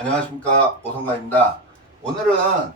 안녕하십니까, 오성가입니다. 오늘은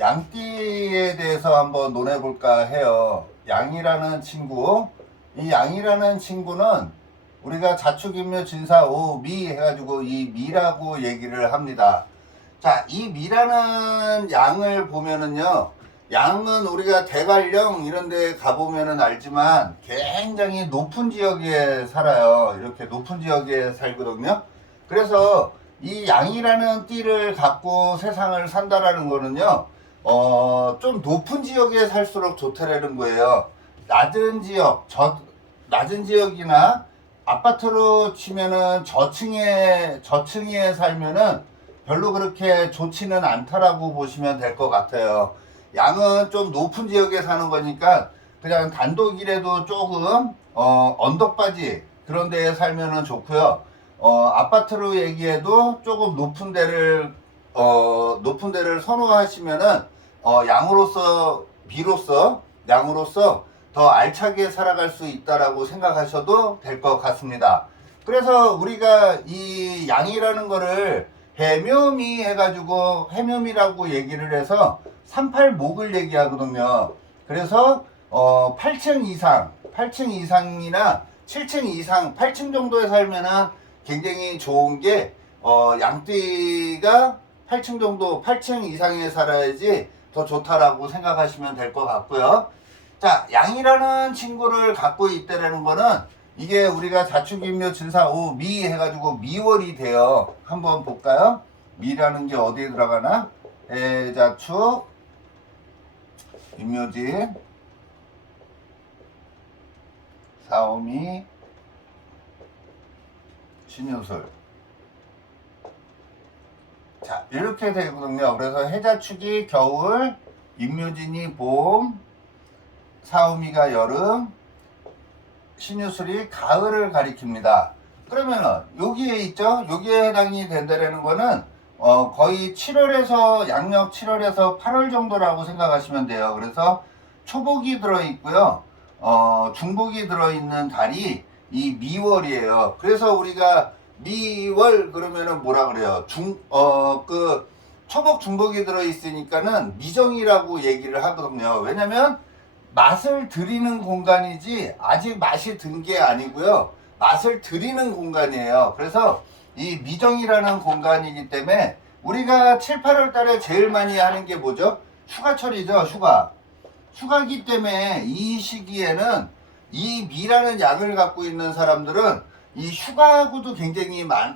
양띠에 대해서 한번 논해볼까 해요. 양이라는 친구, 이 양이라는 친구는 우리가 자축인묘 진사 오미 해가지고 이 미라고 얘기를 합니다. 자, 이 미라는 양을 보면은요, 양은 우리가 대관령 이런 데 가보면은 알지만 굉장히 높은 지역에 살아요. 이렇게 높은 지역에 살거든요. 그래서 이 양이라는 띠를 갖고 세상을 산다라는 거는요, 좀 높은 지역에 살수록 좋다라는 거예요. 낮은 지역, 낮은 지역이나 아파트로 치면은 저층에 살면은 별로 그렇게 좋지는 않다라고 보시면 될 것 같아요. 양은 좀 높은 지역에 사는 거니까 그냥 단독이라도 조금, 언덕바지 그런 데에 살면은 좋고요. 아파트로 얘기해도 조금 높은 데를 선호하시면은, 양으로서 더 알차게 살아갈 수 있다라고 생각하셔도 될 것 같습니다. 그래서 우리가 이 양이라는 거를 해묘미 해가지고 해묘미라고 얘기를 해서 38목을 얘기하거든요. 그래서 8층 이상이나 7층 이상, 8층 정도에 살면은 굉장히 좋은 게 양띠가 8층 정도, 8층 이상에 살아야지 더 좋다라고 생각하시면 될 것 같고요. 자, 양이라는 친구를 갖고 있다라는 거는 이게 우리가 자축인묘 진사 오미 해가지고 미월이 돼요. 한번 볼까요? 미라는 게 어디에 들어가나? 해자축, 인묘진, 사오미, 신유술. 자, 이렇게 되거든요. 그래서 해자축이 겨울, 인묘진이 봄, 사오미가 여름, 신유술이 가을을 가리킵니다. 그러면은 여기에 있죠? 여기에 해당이 된다는 거는 거의 7월에서 양력 7월에서 8월 정도라고 생각하시면 돼요. 그래서 초복이 들어있고요. 중복이 들어있는 달이 이 미월이에요. 그래서 우리가 미월 그러면은 뭐라 그래요? 초복 중복이 들어있으니까는 미정이라고 얘기를 하거든요. 왜냐면 맛을 들이는 공간이지 아직 맛이 든 게 아니고요. 맛을 들이는 공간이에요. 그래서 이 미정이라는 공간이기 때문에 우리가 7, 8월 달에 제일 많이 하는 게 뭐죠? 휴가철이죠, 휴가. 휴가기 때문에 이 시기에는 이 미라는 약을 갖고 있는 사람들은 이 휴가하고도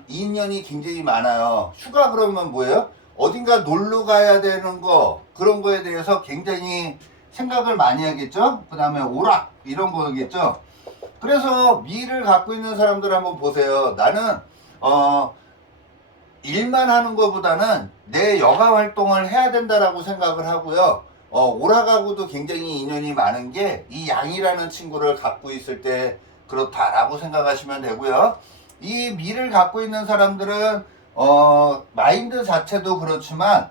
인연이 굉장히 많아요. 휴가 그러면 뭐예요? 어딘가 놀러 가야 되는 거, 그런 거에 대해서 굉장히 생각을 많이 하겠죠? 그 다음에 오락, 이런 거겠죠? 그래서 미를 갖고 있는 사람들 한번 보세요. 나는, 일만 하는 것보다는 내 여가 활동을 해야 된다라고 생각을 하고요. 오락하고도 굉장히 인연이 많은 게 이 양이라는 친구를 갖고 있을 때 그렇다라고 생각하시면 되고요. 이 미를 갖고 있는 사람들은 마인드 자체도 그렇지만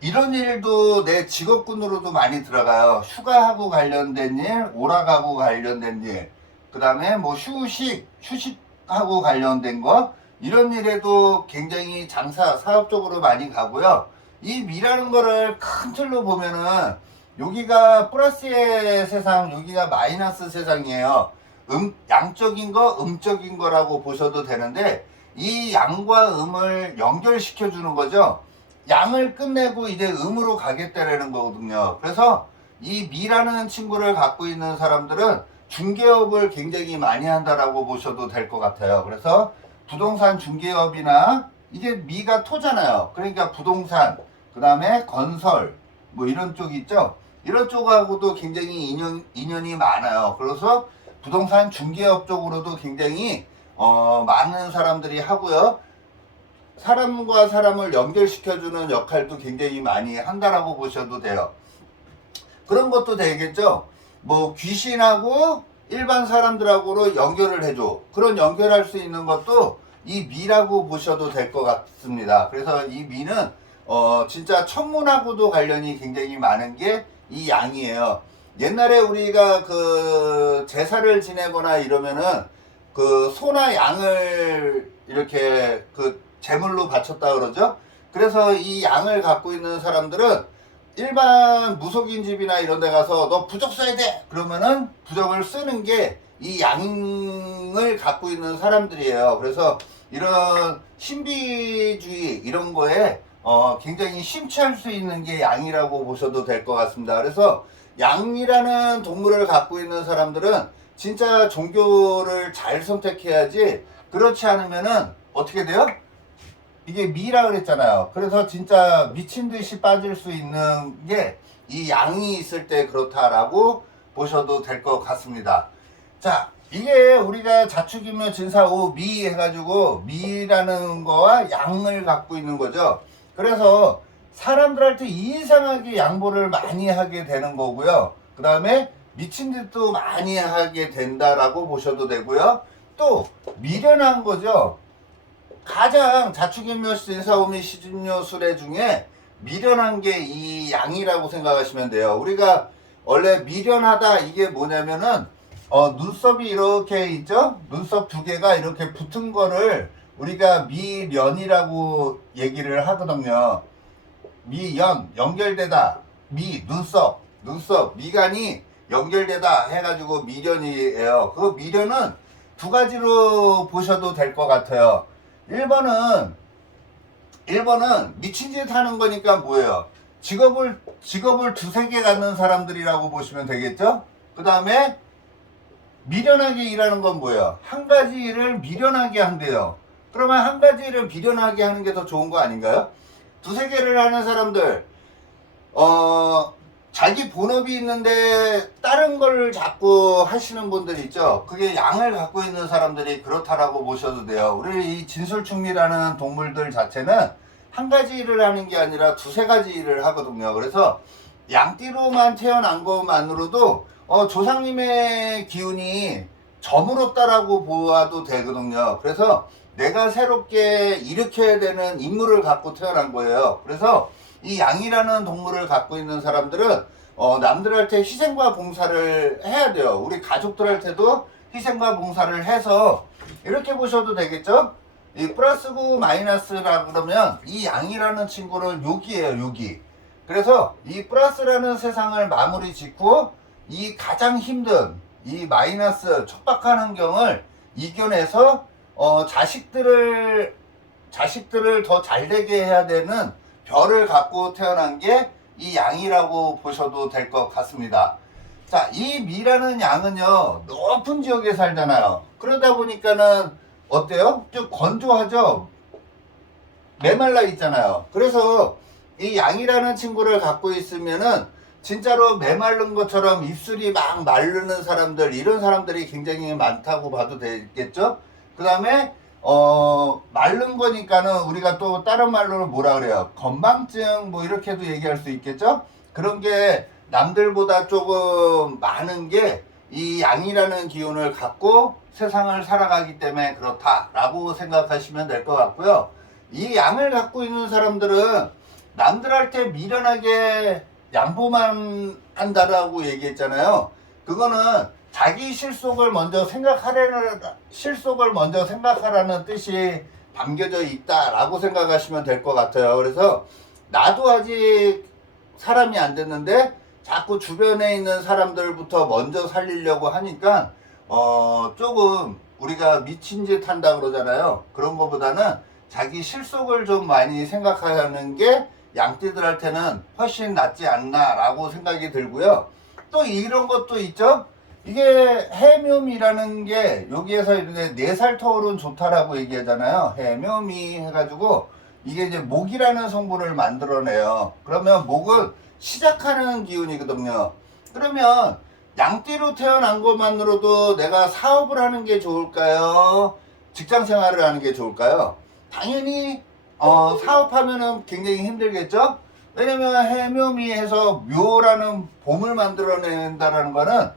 이런 일도 내 직업군으로도 많이 들어가요. 휴가하고 관련된 일, 오락하고 관련된 일, 그 다음에 뭐 휴식하고 관련된 거, 이런 일에도 굉장히 사업적으로 많이 가고요. 이 미라는 거를 큰 틀로 보면은 여기가 플러스의 세상, 여기가 마이너스 세상이에요. 양적인 거, 음적인 거라고 보셔도 되는데 이 양과 음을 연결시켜 주는 거죠. 양을 끝내고 이제 음으로 가겠다라는 거거든요. 그래서 이 미라는 친구를 갖고 있는 사람들은 중개업을 굉장히 많이 한다라고 보셔도 될 것 같아요. 그래서 부동산 중개업이나 이게 미가 토잖아요. 그러니까 부동산, 그 다음에 건설, 뭐 이런 쪽 있죠. 이런 쪽하고도 굉장히 인연이 많아요. 그래서 부동산 중개업 쪽으로도 굉장히 많은 사람들이 하고요. 사람과 사람을 연결시켜주는 역할도 굉장히 많이 한다라고 보셔도 돼요. 그런 것도 되겠죠. 뭐 귀신하고 일반 사람들하고로 연결을 해줘. 그런 연결할 수 있는 것도 이 미라고 보셔도 될 것 같습니다. 그래서 이 미는 진짜 천문하고도 관련이 굉장히 많은 게 이 양이에요. 옛날에 우리가 그 제사를 지내거나 이러면은 그 소나 양을 이렇게 제물로 바쳤다 그러죠. 그래서 이 양을 갖고 있는 사람들은 일반 무속인 집이나 이런 데 가서 너 부적 써야 돼 그러면은 부적을 쓰는 게 이 양을 갖고 있는 사람들이에요. 그래서 이런 신비주의 이런 거에 굉장히 심취할 수 있는 게 양이라고 보셔도 될 것 같습니다. 그래서 양이라는 동물을 갖고 있는 사람들은 진짜 종교를 잘 선택해야지, 그렇지 않으면은 어떻게 돼요? 이게 미라 그랬잖아요. 그래서 진짜 미친 듯이 빠질 수 있는 게 이 양이 있을 때 그렇다라고 보셔도 될 것 같습니다. 자, 이게 우리가 자축인묘 진사오 미 해가지고 미라는 거와 양을 갖고 있는 거죠. 그래서 사람들한테 이상하게 양보를 많이 하게 되는 거고요. 그 다음에 미친 듯도 많이 하게 된다라고 보셔도 되고요. 또 미련한 거죠. 가장 자축인묘 진사오미 시진묘 수레 중에 미련한 게 이 양이라고 생각하시면 돼요. 우리가 원래 미련하다 이게 뭐냐면은 눈썹이 이렇게 있죠? 눈썹 두 개가 이렇게 붙은 거를 우리가 미련이라고 얘기를 하거든요. 미연, 연결되다. 눈썹, 미간이 연결되다 해가지고 미련이에요. 그 미련은 두 가지로 보셔도 될 것 같아요. 1번은 미친 짓 하는 거니까 뭐예요? 직업을 두세 개 갖는 사람들이라고 보시면 되겠죠? 그 다음에 미련하게 일하는 건 뭐예요? 한 가지 일을 미련하게 한대요. 그러면 한 가지 일을 미련하게 하는 게 더 좋은 거 아닌가요? 두세 개를 하는 사람들, 자기 본업이 있는데 다른 걸 자꾸 하시는 분들 있죠. 그게 양을 갖고 있는 사람들이 그렇다라고 보셔도 돼요. 우리 이 진술충미라는 동물들 자체는 한 가지 일을 하는 게 아니라 두세 가지 일을 하거든요. 그래서 양띠로만 태어난 것만으로도 조상님의 기운이 저물었다라고 보아도 되거든요. 그래서 내가 새롭게 일으켜야 되는 임무를 갖고 태어난 거예요. 그래서 이 양이라는 동물을 갖고 있는 사람들은 남들한테 희생과 봉사를 해야 돼요. 우리 가족들한테도 희생과 봉사를 해서 이렇게 보셔도 되겠죠? 이 플러스 9 마이너스라 그러면 이 양이라는 친구는 요기예요, 요기. 그래서 이 플러스라는 세상을 마무리 짓고 이 가장 힘든 이 마이너스 척박한 환경을 이겨내서 자식들을 더 잘되게 해야 되는 별을 갖고 태어난 게 이 양이라고 보셔도 될 것 같습니다. 자, 이 미라는 양은요, 높은 지역에 살잖아요. 그러다 보니까는 어때요? 좀 건조하죠? 메말라 있잖아요. 그래서 이 양이라는 친구를 갖고 있으면은 진짜로 메마른 것처럼 입술이 막 마르는 사람들, 이런 사람들이 굉장히 많다고 봐도 되겠죠? 그 다음에 마른 거니까는 우리가 또 다른 말로는 뭐라 그래요? 건망증 뭐 이렇게도 얘기할 수 있겠죠? 그런 게 남들보다 조금 많은 게 이 양이라는 기운을 갖고 세상을 살아가기 때문에 그렇다라고 생각하시면 될 것 같고요. 이 양을 갖고 있는 사람들은 남들한테 미련하게 양보만 한다라고 얘기했잖아요. 그거는 자기 실속을 먼저 생각하라는 뜻이 담겨져 있다라고 생각하시면 될 것 같아요. 그래서 나도 아직 사람이 안 됐는데 자꾸 주변에 있는 사람들부터 먼저 살리려고 하니까 조금 우리가 미친 짓 한다 그러잖아요. 그런 것보다는 자기 실속을 좀 많이 생각하는 게 양띠들한테는 훨씬 낫지 않나 라고 생각이 들고요. 또 이런 것도 있죠. 이게 해묘미라는 게 여기에서 이렇게 4살 터울은 좋다라고 얘기하잖아요. 해묘미 해가지고 이게 이제 목이라는 성분을 만들어내요. 그러면 목은 시작하는 기운이거든요. 그러면 양띠로 태어난 것만으로도 내가 사업을 하는 게 좋을까요? 직장 생활을 하는 게 좋을까요? 당연히 사업하면은 굉장히 힘들겠죠? 왜냐면 해묘미에서 묘라는 봄을 만들어낸다는 거는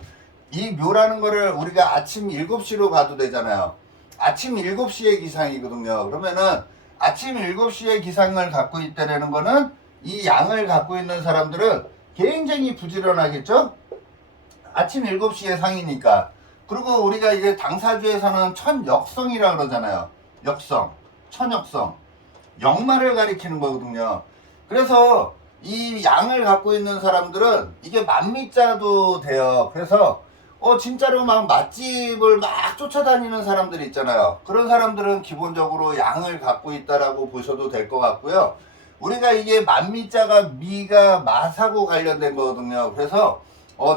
이 묘라는 거를 우리가 아침 7시로 가도 되잖아요. 아침 7시의 기상이거든요. 그러면은 아침 7시의 기상을 갖고 있다는 거는 이 양을 갖고 있는 사람들은 굉장히 부지런하겠죠? 아침 7시의 상이니까. 그리고 우리가 이제 당사주에서는 천역성이라 그러잖아요. 역성, 천역성. 역마를 가리키는 거거든요. 그래서 이 양을 갖고 있는 사람들은 이게 만미자도 돼요. 그래서 진짜로 막 맛집을 막 쫓아다니는 사람들 있잖아요. 그런 사람들은 기본적으로 양을 갖고 있다라고 보셔도 될 것 같고요. 우리가 이게 만미자가 미가 맛하고 관련된 거거든요. 그래서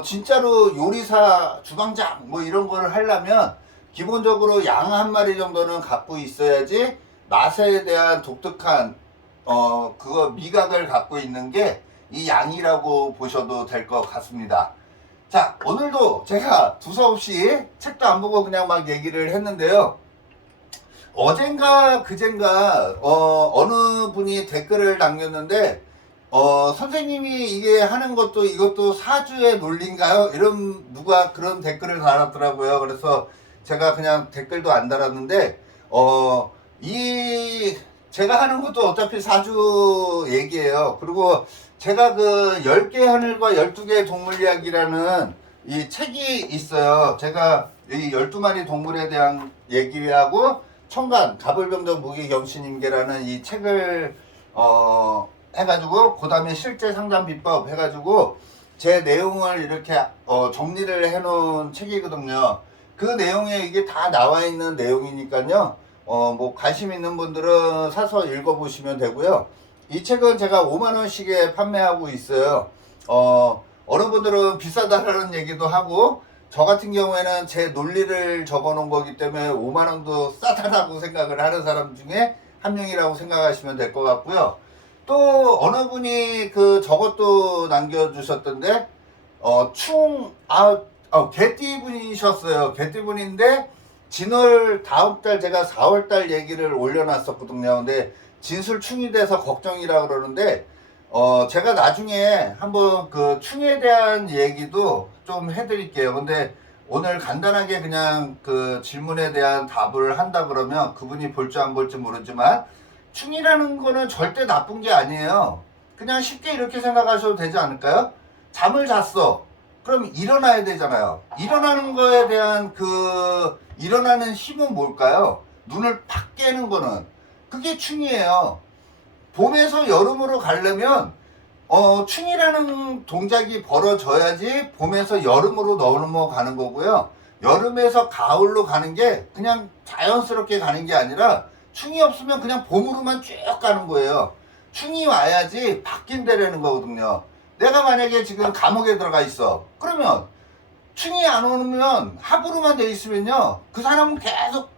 진짜로 요리사 주방장 뭐 이런 거를 하려면 기본적으로 양 한 마리 정도는 갖고 있어야지 맛에 대한 독특한 그거 미각을 갖고 있는 게 이 양이라고 보셔도 될 것 같습니다. 자, 오늘도 제가 두서없이 책도 안 보고 그냥 막 얘기를 했는데요. 어젠가 그젠가 어느 분이 댓글을 남겼는데 선생님이 이게 하는 것도 이것도 사주의 논리인가요? 이런 누가 그런 댓글을 달았더라고요. 그래서 제가 그냥 댓글도 안 달았는데 이 제가 하는 것도 어차피 사주 얘기예요. 그리고 제가 그 10개 하늘과 12개 동물 이야기라는 이 책이 있어요. 제가 이 12마리 동물에 대한 얘기하고 천간 가불병정 무기경신임계라는 이 책을 해가지고 그 다음에 실제 상담 비법 해가지고 제 내용을 이렇게 정리를 해놓은 책이거든요. 그 내용에 이게 다 나와 있는 내용이니까요. 뭐 관심 있는 분들은 사서 읽어보시면 되고요. 이 책은 제가 5만원씩에 판매하고 있어요. 어느 분들은 비싸다라는 얘기도 하고 저 같은 경우에는 제 논리를 적어 놓은 거기 때문에 5만원도 싸다라고 생각을 하는 사람 중에 한 명이라고 생각하시면 될 것 같고요. 또 어느 분이 그 저것도 남겨주셨던데 개띠 분이셨어요. 개띠 분인데 진월 다음 달 제가 4월 달 얘기를 올려놨었거든요. 근데 진술 충이 돼서 걱정이라 그러는데 제가 나중에 한번 그 충에 대한 얘기도 좀 해드릴게요. 근데 오늘 간단하게 그냥 그 질문에 대한 답을 한다 그러면 그분이 볼지 안 볼지 모르지만 충이라는 거는 절대 나쁜 게 아니에요. 그냥 쉽게 이렇게 생각하셔도 되지 않을까요? 잠을 잤어. 그럼 일어나야 되잖아요. 일어나는 거에 대한 그 일어나는 힘은 뭘까요? 눈을 팍 깨는 거는 그게 충이에요. 봄에서 여름으로 가려면 충이라는 동작이 벌어져야지 봄에서 여름으로 넘어가는 거고요. 여름에서 가을로 가는 게 그냥 자연스럽게 가는 게 아니라 충이 없으면 그냥 봄으로만 쭉 가는 거예요. 충이 와야지 바뀐다라는 거거든요. 내가 만약에 지금 감옥에 들어가 있어. 그러면 충이 안 오면 합으로만 돼 있으면요. 그 사람은 계속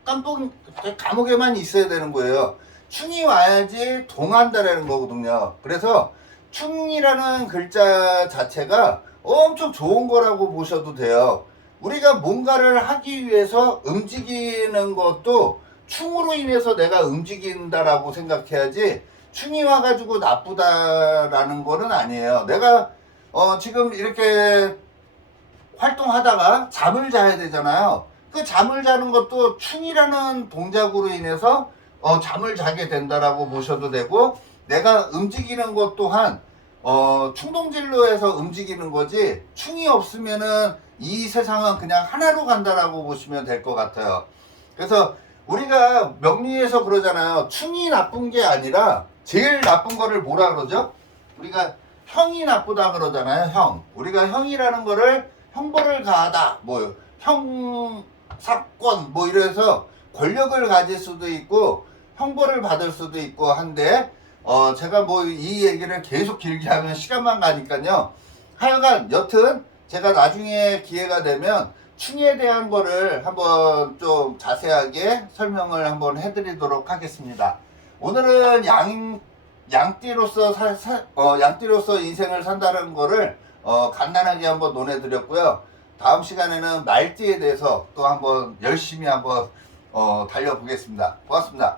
감옥에만 있어야 되는 거예요. 충이 와야지 동한다라는 거거든요. 그래서 충이라는 글자 자체가 엄청 좋은 거라고 보셔도 돼요. 우리가 뭔가를 하기 위해서 움직이는 것도 충으로 인해서 내가 움직인다라고 생각해야지 충이 와가지고 나쁘다라는 거는 아니에요. 내가 지금 이렇게 활동하다가 잠을 자야 되잖아요. 그 잠을 자는 것도 충이라는 동작으로 인해서 잠을 자게 된다라고 보셔도 되고, 내가 움직이는 것 또한 충동질로 해서 움직이는 거지 충이 없으면은 이 세상은 그냥 하나로 간다라고 보시면 될 것 같아요. 그래서 우리가 명리에서 그러잖아요. 충이 나쁜 게 아니라 제일 나쁜 거를 뭐라 그러죠? 우리가 형이 나쁘다 그러잖아요. 형. 우리가 형이라는 거를 형벌을 가하다, 뭐 형사권 뭐 이래서 권력을 가질 수도 있고 형벌을 받을 수도 있고 한데 제가 뭐 이 얘기를 계속 길게 하면 시간만 가니까요. 하여간 여튼 제가 나중에 기회가 되면 충에 대한 거를 한번 좀 자세하게 설명을 한번 해드리도록 하겠습니다. 오늘은 양띠로서 양띠로서 인생을 산다는 거를 간단하게 한번 논해드렸고요. 다음 시간에는 말띠에 대해서 또 한번 열심히 한번 달려보겠습니다. 고맙습니다.